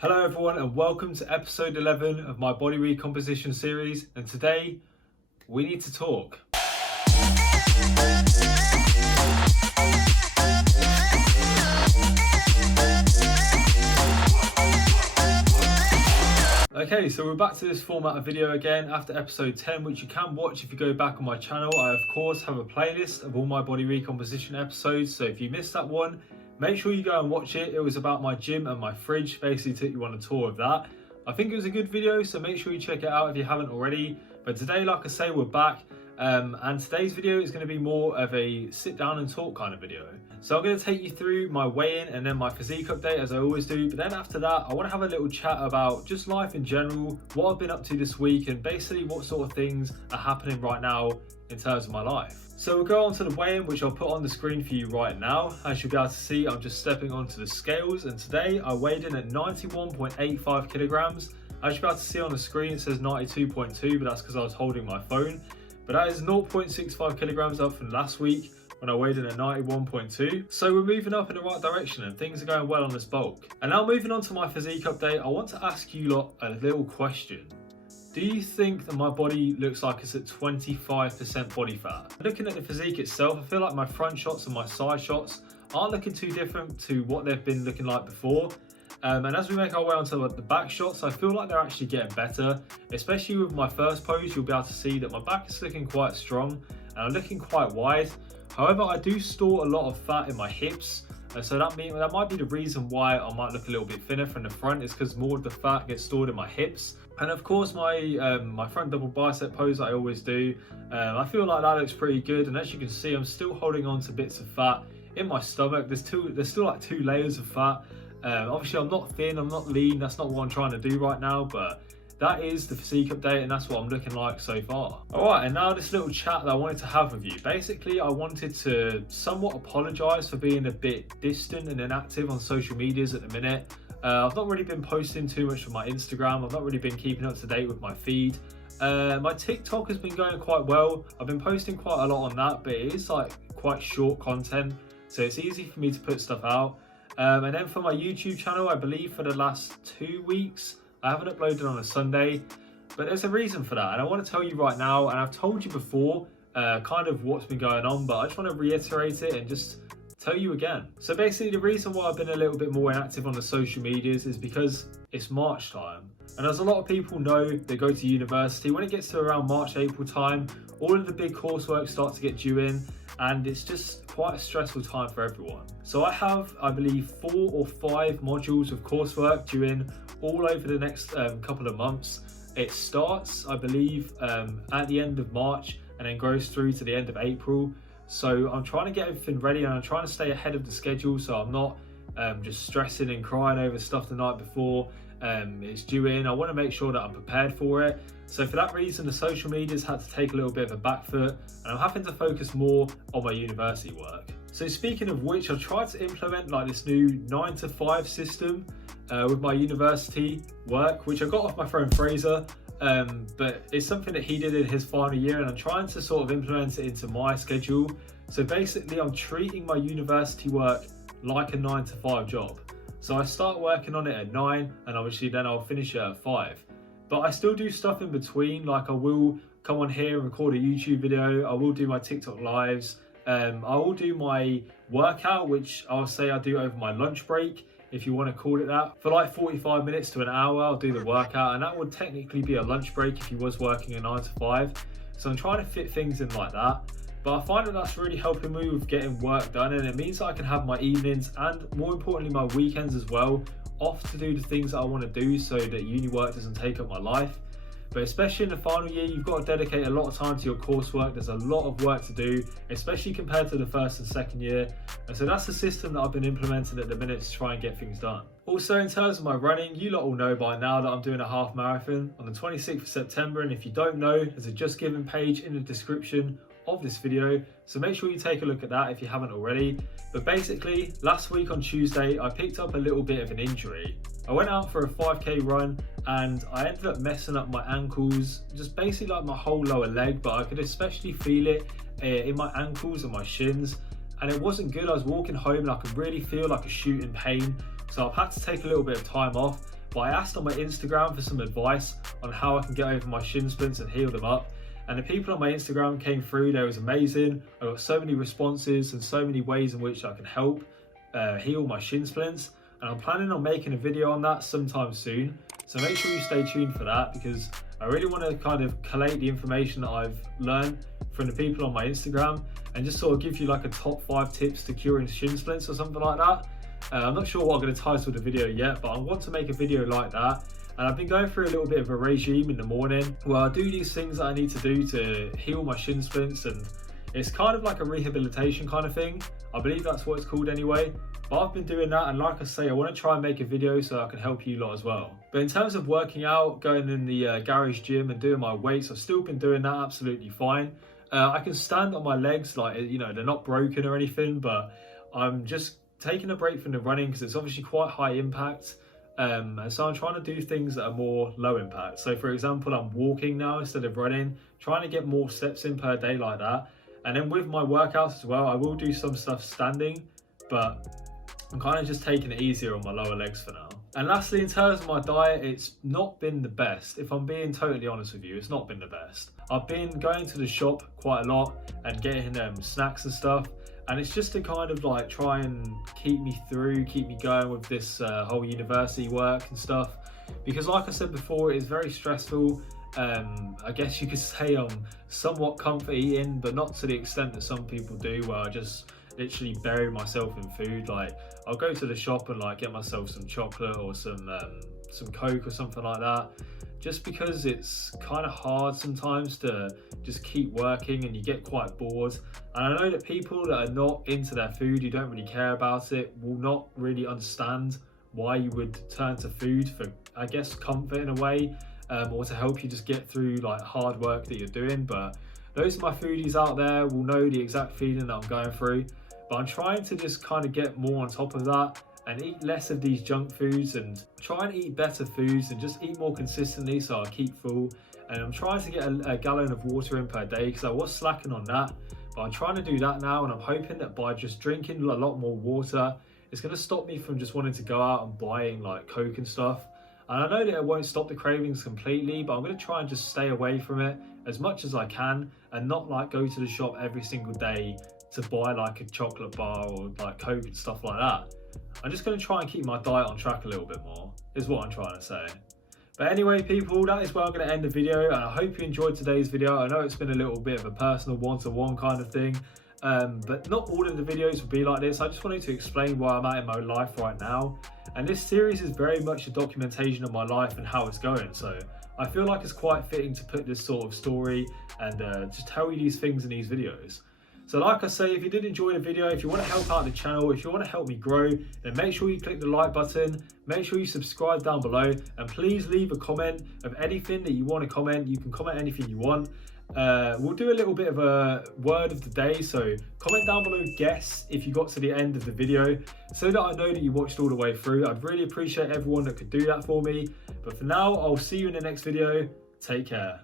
Hello everyone and welcome to episode 11 of my body recomposition series, and today we need to talk. Okay, so we're back to this format of video again after episode 10, which you can watch if you go back on my channel. I of course have a playlist of all my body recomposition episodes, so if you missed that one, make sure you go and watch it. It was about my gym and my fridge, basically took you on a tour of that. I think it was a good video, so make sure you check it out if you haven't already. But today, like I say, we're back. And today's video is going to be more of a sit down and talk kind of video. So I'm going to take you through my weigh-in and then my physique update as I always do. But then after that, I want to have a little chat about just life in general, what I've been up to this week, and basically what sort of things are happening right now in terms of my life. So we'll go on to the weigh-in, which I'll put on the screen for you right now. As you'll be able to see, I'm just stepping onto the scales, and today I weighed in at 91.85 kilograms. As you'll be able to see on the screen, it says 92.2, but that's because I was holding my phone. But that is 0.65 kilograms up from last week when I weighed in at 91.2. So we're moving up in the right direction and things are going well on this bulk. And now moving on to my physique update, I want to ask you lot a little question. Do you think that my body looks like it's at 25% body fat? Looking at the physique itself, I feel like my front shots and my side shots aren't looking too different to what they've been looking like before. And as we make our way onto the back shots, I feel like they're actually getting better. Especially with my first pose, you'll be able to see that my back is looking quite strong and I'm looking quite wide. However, I do store a lot of fat in my hips. And so that might be the reason why I might look a little bit thinner from the front, is because more of the fat gets stored in my hips. And of course my front double bicep pose that I always do, I feel like that looks pretty good. And as you can see, I'm still holding on to bits of fat in my stomach. There's still like 2 layers of fat. Obviously I'm not thin, I'm not lean, that's not what I'm trying to do right now, but that is the physique update and that's what I'm looking like so far. Alright, and now this little chat that I wanted to have with you. Basically, I wanted to somewhat apologise for being a bit distant and inactive on social medias at the minute. I've not really been posting too much on my Instagram, I've not really been keeping up to date with my feed. My TikTok has been going quite well. I've been posting quite a lot on that, but it is like quite short content, so it's easy for me to put stuff out. And then for my YouTube channel, I believe for the last 2 weeks, I haven't uploaded on a Sunday, but there's a reason for that. And I want to tell you right now, and I've told you before, kind of what's been going on, but I just want to reiterate it and just tell you again. So basically the reason why I've been a little bit more inactive on the social medias is because it's March time. And as a lot of people know, they go to university. When it gets to around March, April time, all of the big coursework starts to get due in, and it's just quite a stressful time for everyone. So I have, I believe, 4 or 5 modules of coursework due in all over the next couple of months. It starts, I believe, at the end of March and then goes through to the end of April. So I'm trying to get everything ready and I'm trying to stay ahead of the schedule, so I'm not just stressing and crying over stuff the night before it's due in. I want to make sure that I'm prepared for it. So for that reason, the social media's had to take a little bit of a back foot and I'm having to focus more on my university work. So speaking of which, I've tried to implement like this new 9 to 5 system with my university work, which I got off my friend Fraser. But it's something that he did in his final year and I'm trying to sort of implement it into my schedule. So basically I'm treating my university work like a 9 to 5 job. So I start working on it at 9 and obviously then I'll finish it at 5. But I still do stuff in between, like I will come on here and record a YouTube video, I will do my TikTok lives, I will do my workout, which I'll say I do over my lunch break, if you want to call it that. For like 45 minutes to an hour, I'll do the workout, and that would technically be a lunch break if you was working a 9 to 5. So I'm trying to fit things in like that. But I find that that's really helping me with getting work done, and it means that I can have my evenings and more importantly my weekends as well off to do the things that I want to do so that uni work doesn't take up my life. But especially in the final year, you've got to dedicate a lot of time to your coursework. There's a lot of work to do, especially compared to the first and second year. And so that's the system that I've been implementing at the minute to try and get things done. Also, in terms of my running, you lot all know by now that I'm doing a half marathon on the 26th of September. And if you don't know, there's a Just Giving page in the description of this video, so make sure you take a look at that if you haven't already. But basically, last week on Tuesday, I picked up a little bit of an injury. I went out for a 5k run and I ended up messing up my ankles, just basically like my whole lower leg, but I could especially feel it in my ankles and my shins, and it wasn't good. I was walking home and I could really feel like a shooting pain, so I've had to take a little bit of time off. but I asked on my Instagram for some advice on how I can get over my shin splints and heal them up. And the people on my Instagram came through, they was amazing. I got so many responses and so many ways in which I can help heal my shin splints. And I'm planning on making a video on that sometime soon. So make sure you stay tuned for that, because I really want to kind of collate the information that I've learned from the people on my Instagram and just sort of give you like a top 5 tips to curing shin splints or something like that. I'm not sure what I'm going to title the video yet, but I want to make a video like that. And I've been going through a little bit of a regime in the morning where I do these things that I need to do to heal my shin splints, and it's kind of like a rehabilitation kind of thing. I believe that's what it's called anyway. But I've been doing that, and like I say, I want to try and make a video so I can help you lot as well. But in terms of working out, going in the garage gym and doing my weights, I've still been doing that absolutely fine. I can stand on my legs, like, you know, they're not broken or anything, but I'm just taking a break from the running because it's obviously quite high impact. And so I'm trying to do things that are more low impact. So for example, I'm walking now instead of running, trying to get more steps in per day like that. And then with my workouts as well, I will do some stuff standing, but I'm kind of just taking it easier on my lower legs for now. And lastly, in terms of my diet, it's not been the best. If I'm being totally honest with you, it's not been the best. I've been going to the shop quite a lot and getting snacks and stuff. And it's just to kind of like try and keep me going with this whole university work and stuff. Because like I said before, it's very stressful. I guess you could say I'm somewhat comfort eating, but not to the extent that some people do, where I just literally bury myself in food. Like I'll go to the shop and like get myself some chocolate or some Coke or something like that, just because it's kind of hard sometimes to just keep working and you get quite bored. And I know that people that are not into their food, who don't really care about it, will not really understand why you would turn to food for, I guess, comfort in a way, or to help you just get through like hard work that you're doing. But those of my foodies out there will know the exact feeling that I'm going through. But I'm trying to just kind of get more on top of that and eat less of these junk foods and try and eat better foods and just eat more consistently so I keep full. And I'm trying to get a gallon of water in per day, because I was slacking on that, but I'm trying to do that now, and I'm hoping that by just drinking a lot more water, it's going to stop me from just wanting to go out and buying like Coke and stuff. And I know that it won't stop the cravings completely, but I'm going to try and just stay away from it as much as I can and not like go to the shop every single day to buy like a chocolate bar or like Coke and stuff like that. I'm just going to try and keep my diet on track a little bit more, is what I'm trying to say. But anyway, people, that is where I'm going to end the video, and I hope you enjoyed today's video. I know it's been a little bit of a personal one-to-one kind of thing, but not all of the videos will be like this. I just wanted to explain where I'm at in my life right now, and this series is very much a documentation of my life and how it's going. So I feel like it's quite fitting to put this sort of story and just tell you these things in these videos. So like I say, if you did enjoy the video, if you want to help out the channel, if you want to help me grow, then make sure you click the like button, make sure you subscribe down below, and please leave a comment of anything that you want to comment. You can comment anything you want. We'll do a little bit of a word of the day, so comment down below guess if you got to the end of the video, so that I know that you watched all the way through. I'd really appreciate everyone that could do that for me. But for now, I'll see you in the next video. Take care.